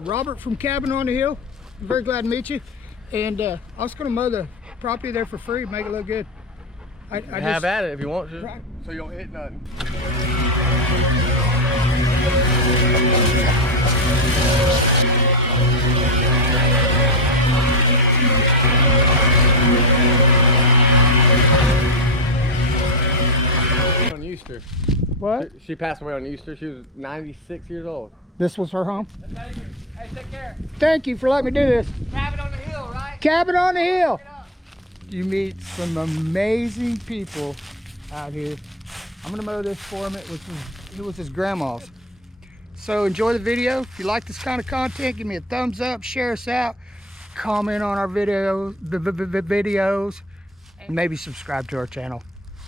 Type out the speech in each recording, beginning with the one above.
Robert from Cabin on the Hill. I'm very glad to meet you. And I was going to mow the property there for free, make it look good. I have at it if you want to. Right. So you don't hit nothing. On Easter. What? She passed away on Easter. She was 96 years old. This was her home? Thank you. Hey, take care. Thank you for letting me do this. Cabin on the Hill, right? Cabin on the Hill. You meet some amazing people out here. I'm gonna mow this for him. It was his grandma's. So enjoy the video. If you like this kind of content, give me a thumbs up, share us out, comment on our videos, and maybe subscribe to our channel,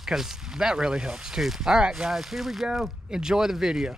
because that really helps too. All right, guys, here we go. Enjoy the video.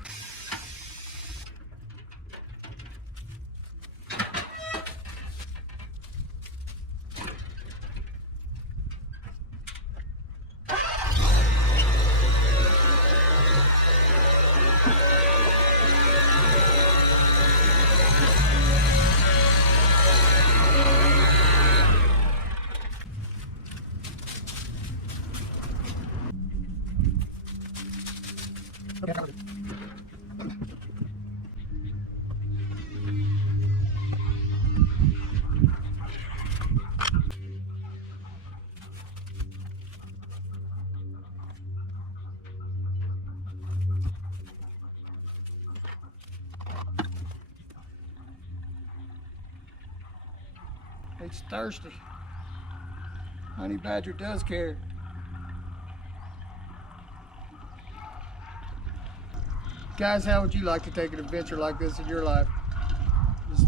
It's thirsty. Honey badger does care. Guys, how would you like to take an adventure like this in your life? Just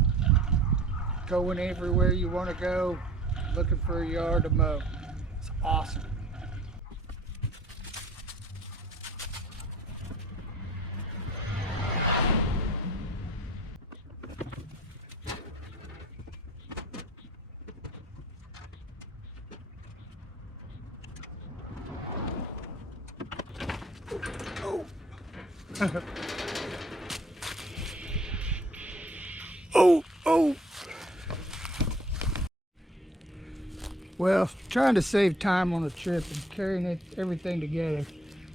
going everywhere you want to go, looking for a yard to mow. It's awesome. Oh. Well, trying to save time on the trip and carrying everything together,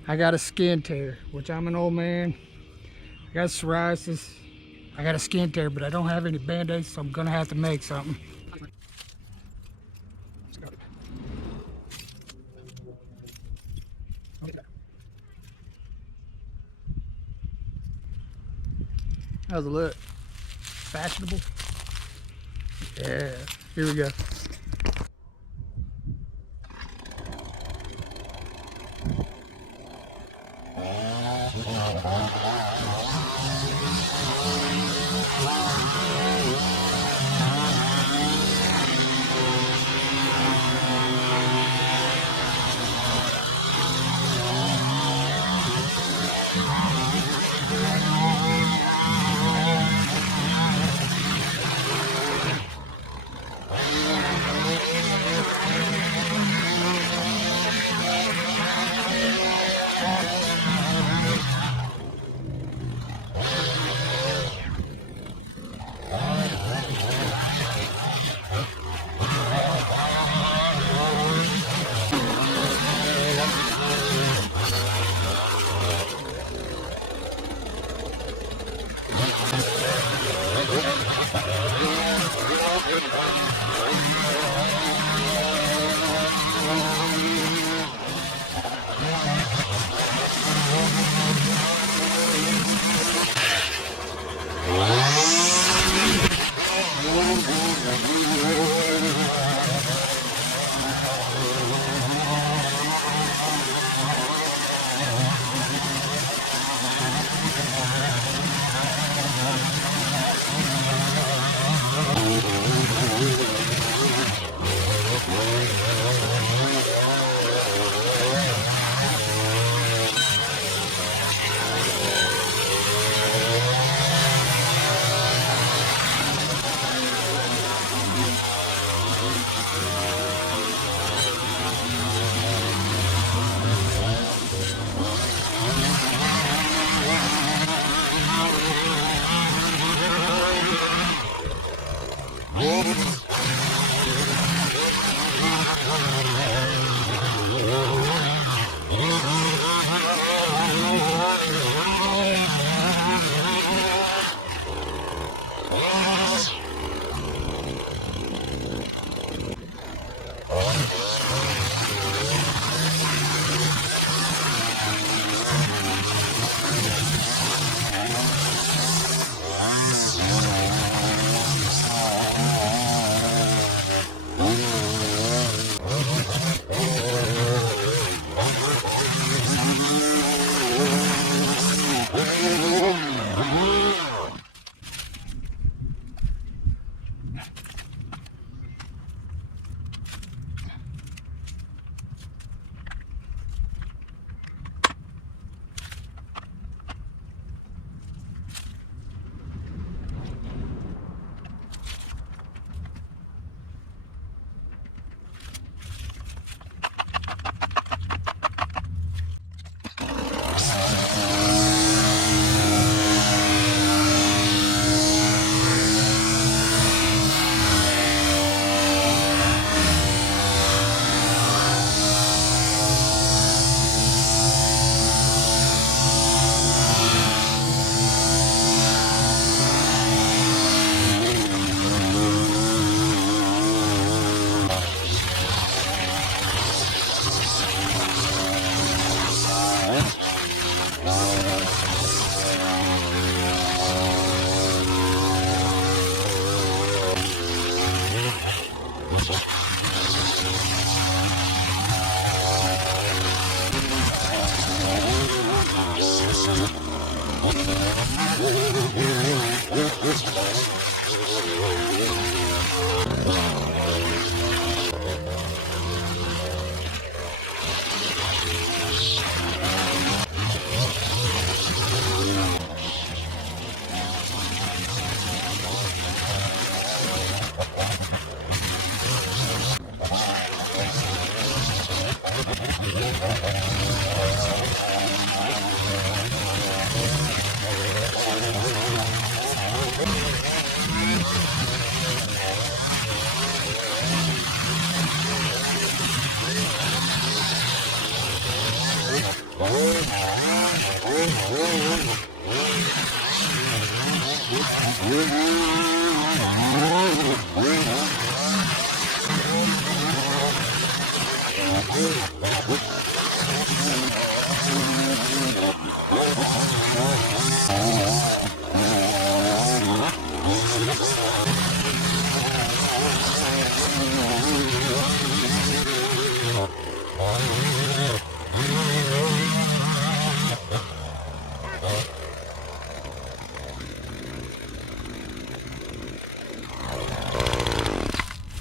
I got a skin tear, which I'm an old man. I got psoriasis. I got a skin tear, but I don't have any band-aids, so I'm gonna have to make something. How's it look? Fashionable? Yeah, here we go.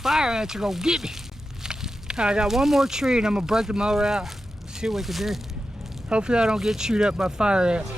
Fire ants are gonna get me. I got one more tree and I'm gonna break the mower out. See what we can do. Hopefully I don't get chewed up by fire ants.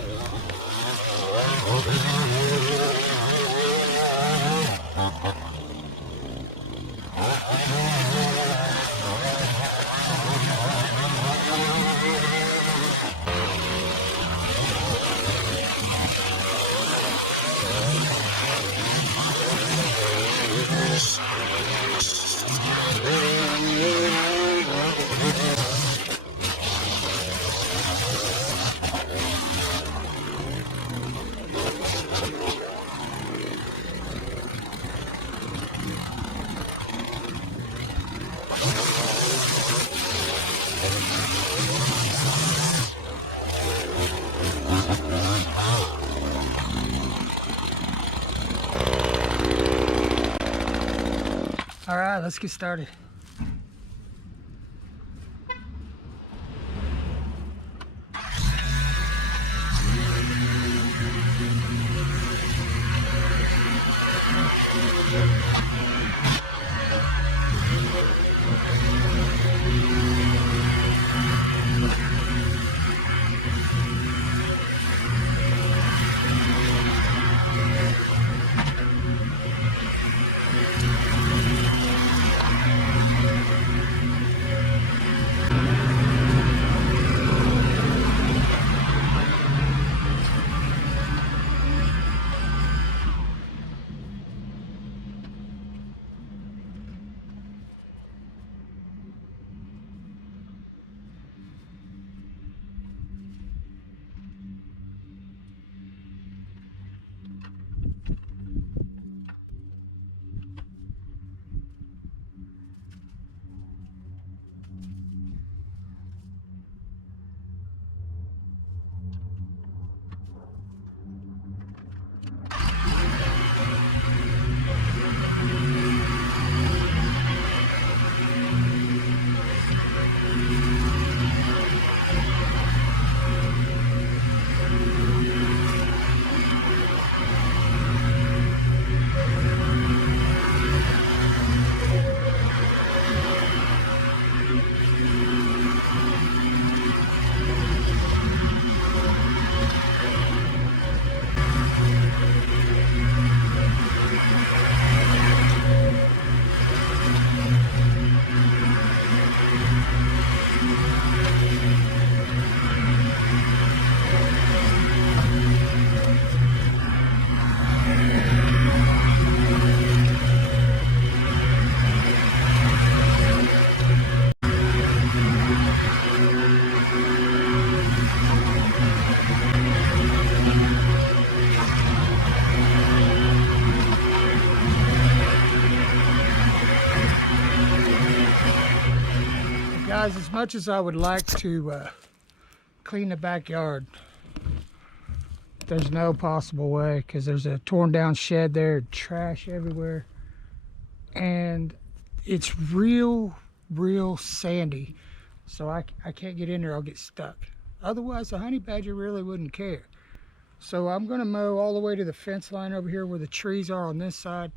All right, let's get started. Guys, as much as I would like to clean the backyard, there's no possible way because there's a torn down shed there, trash everywhere, and it's real sandy. So I can't get in there, I'll get stuck. Otherwise, the honey badger really wouldn't care. So I'm gonna mow all the way to the fence line over here where the trees are on this side.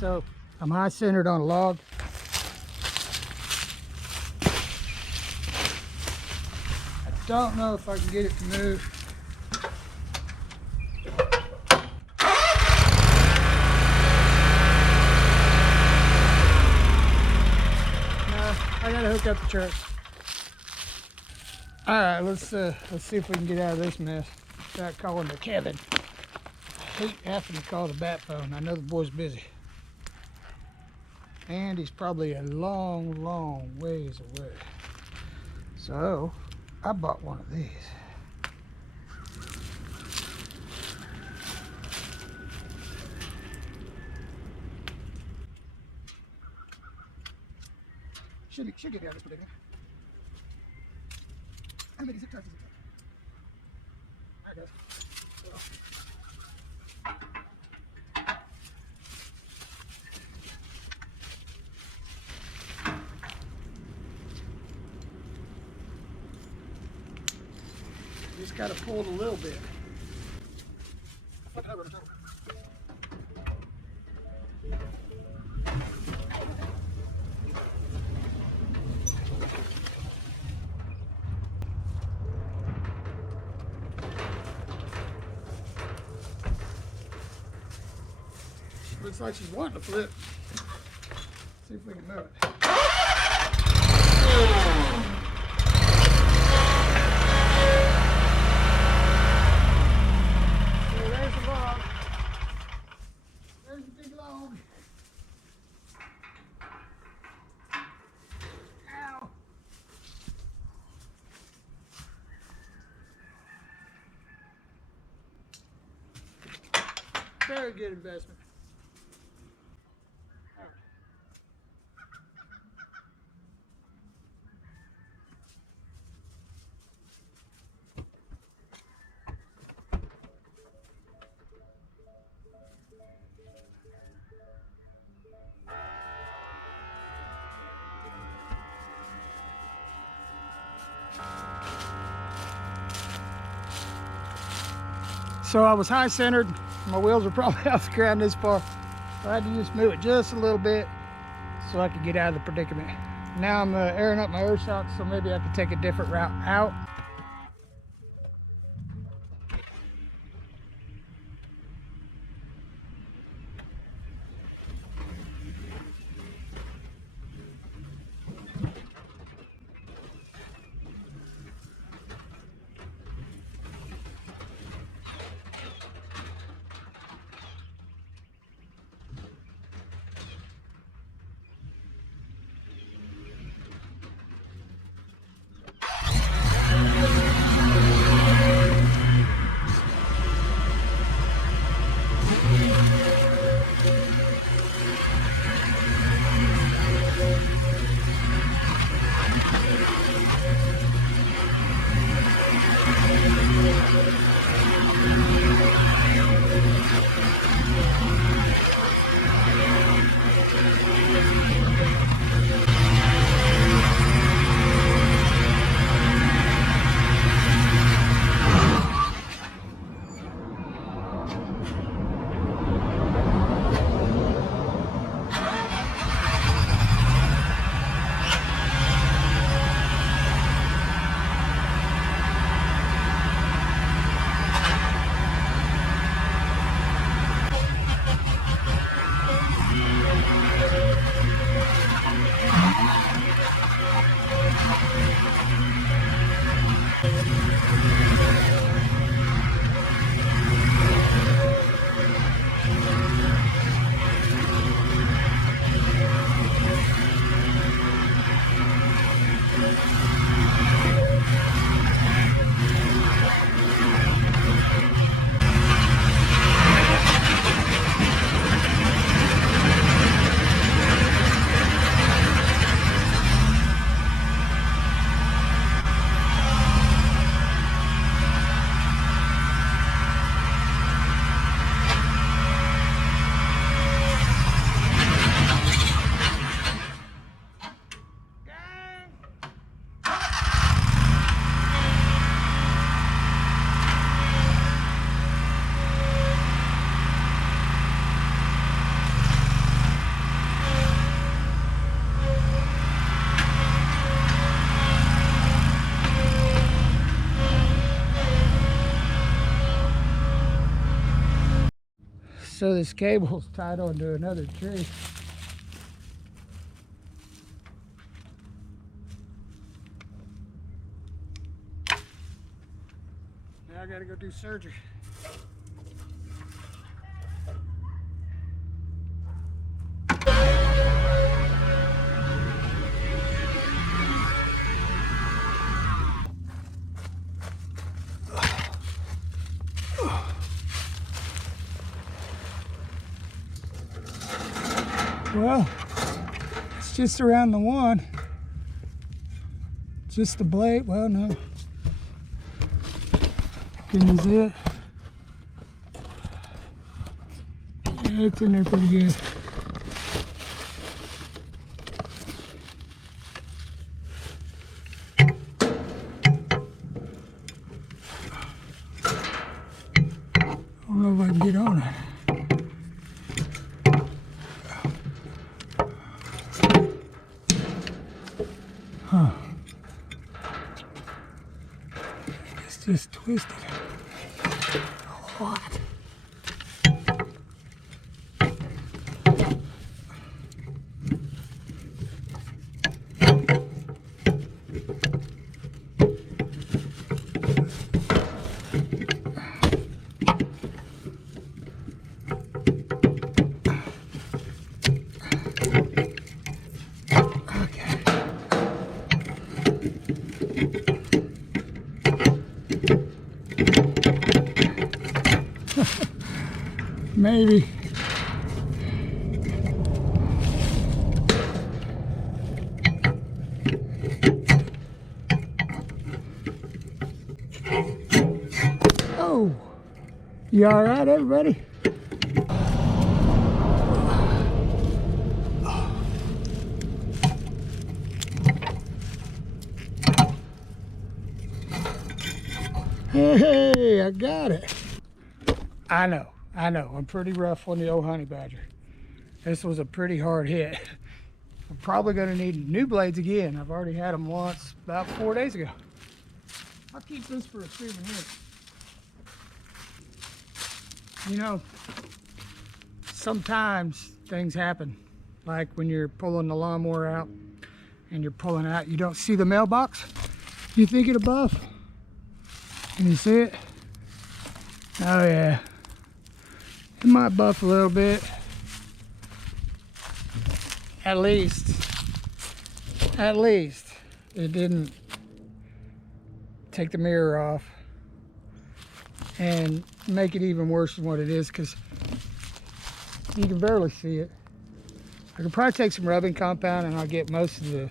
So I'm high centered on a log. I don't know if I can get it to move. No, I gotta hook up the truck. All right, let's see if we can get out of this mess without calling to Kevin. I hate having to call the bat phone. I know the boy's busy. And he's probably a long, long ways away. So I bought one of these. Should get out of this predicament. How many zip ties is it? There it goes. Just got to pull it a little bit. Looks like she's wanting to flip. See if we can move it. There's the log. There's the big log. Ow. Very good investment. So I was high centered. My wheels are probably off the ground this far. So I had to just move it just a little bit so I could get out of the predicament. Now I'm airing up my air shocks, so maybe I could take a different route out. So this cable's tied onto another tree. Now I gotta go do surgery. Well, it's just around the one. Just the blade. Well, no. Is it? Yeah, it's in there pretty good. I don't know if I can get on it. Huh. It's just twisted a lot. Maybe. Oh, you all right, everybody? Hey, I got it. I know. I'm pretty rough on the old honey badger. This was a pretty hard hit. I'm probably going to need new blades again. I've already had them once about 4 days ago. I'll keep this for a souvenir. You know, sometimes things happen. Like when you're pulling the lawnmower out and you're pulling out, you don't see the mailbox. You think it'll buff. Can you see it? Oh yeah. It might buff a little bit. At least it didn't take the mirror off and make it even worse than what it is, because you can barely see it. I could probably take some rubbing compound and I'll get most of the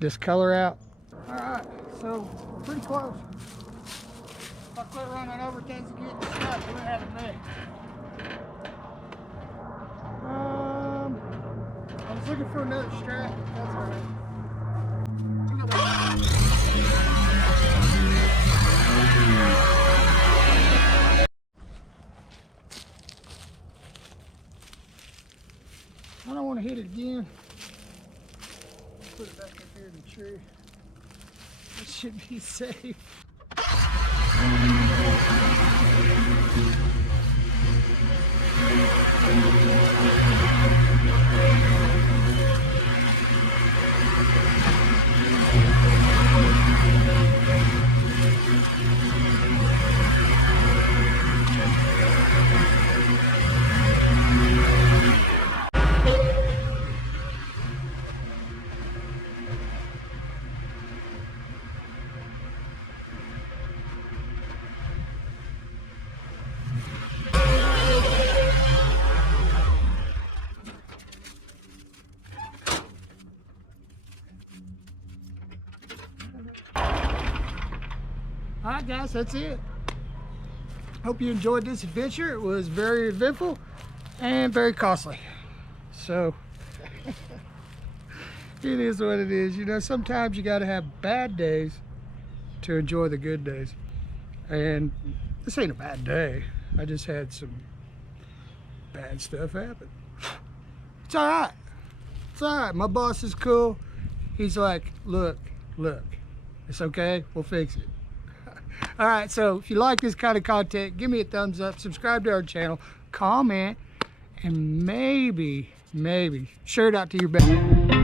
discolor out. All right, so we're pretty close. If I quit running over things and getting stuck, we're having me. I was looking for another strap. That's all right. I don't want to hit it again. Put it back up here in the tree. It should be safe. All right, guys, that's it. Hope you enjoyed this adventure. It was very eventful and very costly. So it is what it is. You know, sometimes you got to have bad days to enjoy the good days. And this ain't a bad day. I just had some bad stuff happen. It's all right. It's all right. My boss is cool. He's like, look, it's okay. We'll fix it. All right, so if you like this kind of content, give me a thumbs up, subscribe to our channel, comment, and maybe share it out to your best.